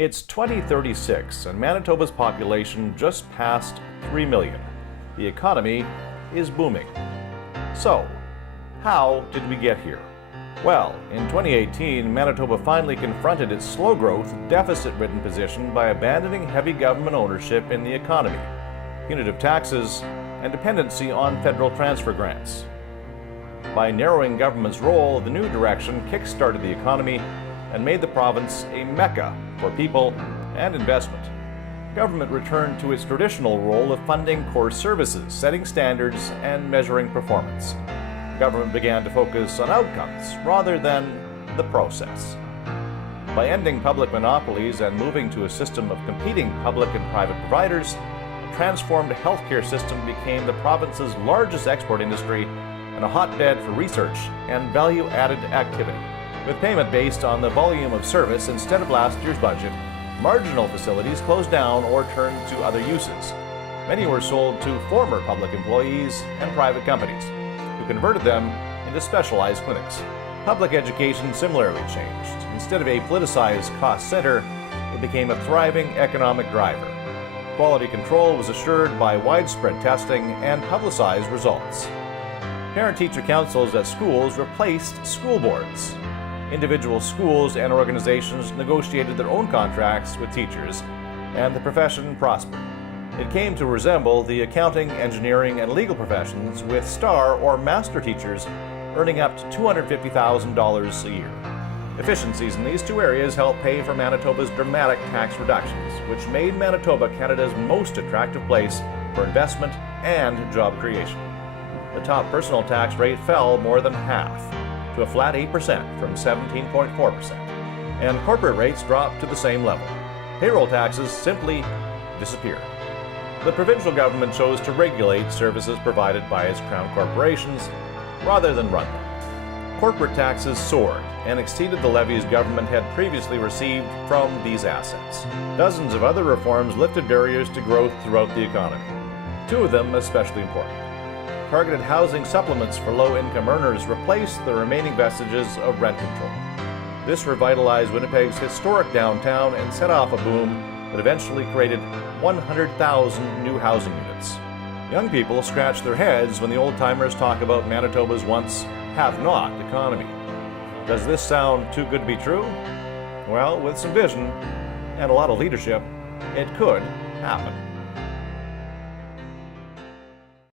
It's 2036 and Manitoba's population just passed 3 million. The economy is booming. So, how did we get here? Well, in 2018, Manitoba finally confronted its slow growth, deficit-ridden position by abandoning heavy government ownership in the economy, punitive taxes, and dependency on federal transfer grants. By narrowing government's role, the new direction kick-started the economy and made the province a mecca for people and investment. Government returned to its traditional role of funding core services, setting standards, and measuring performance. Government began to focus on outcomes rather than the process. By ending public monopolies and moving to a system of competing public and private providers, a transformed healthcare system became the province's largest export industry and a hotbed for research and value-added activity. With payment based on the volume of service instead of last year's budget, marginal facilities closed down or turned to other uses. Many were sold to former public employees and private companies, who converted them into specialized clinics. Public education similarly changed. Instead of a politicized cost center, it became a thriving economic driver. Quality control was assured by widespread testing and publicized results. Parent-teacher councils at schools replaced school boards. Individual schools and organizations negotiated their own contracts with teachers, and the profession prospered. It came to resemble the accounting, engineering, and legal professions, with star or master teachers earning up to $250,000 a year. Efficiencies in these two areas helped pay for Manitoba's dramatic tax reductions, which made Manitoba Canada's most attractive place for investment and job creation. The top personal tax rate fell more than half, to a flat 8% from 17.4%, and corporate rates dropped to the same level. Payroll taxes simply disappeared. The provincial government chose to regulate services provided by its crown corporations rather than run them. Corporate taxes soared and exceeded the levies government had previously received from these assets. Dozens of other reforms lifted barriers to growth throughout the economy, two of them especially important. Targeted housing supplements for low-income earners replaced the remaining vestiges of rent control. This revitalized Winnipeg's historic downtown and set off a boom that eventually created 100,000 new housing units. Young people scratch their heads when the old-timers talk about Manitoba's once have-not economy. Does this sound too good to be true? Well, with some vision and a lot of leadership, it could happen.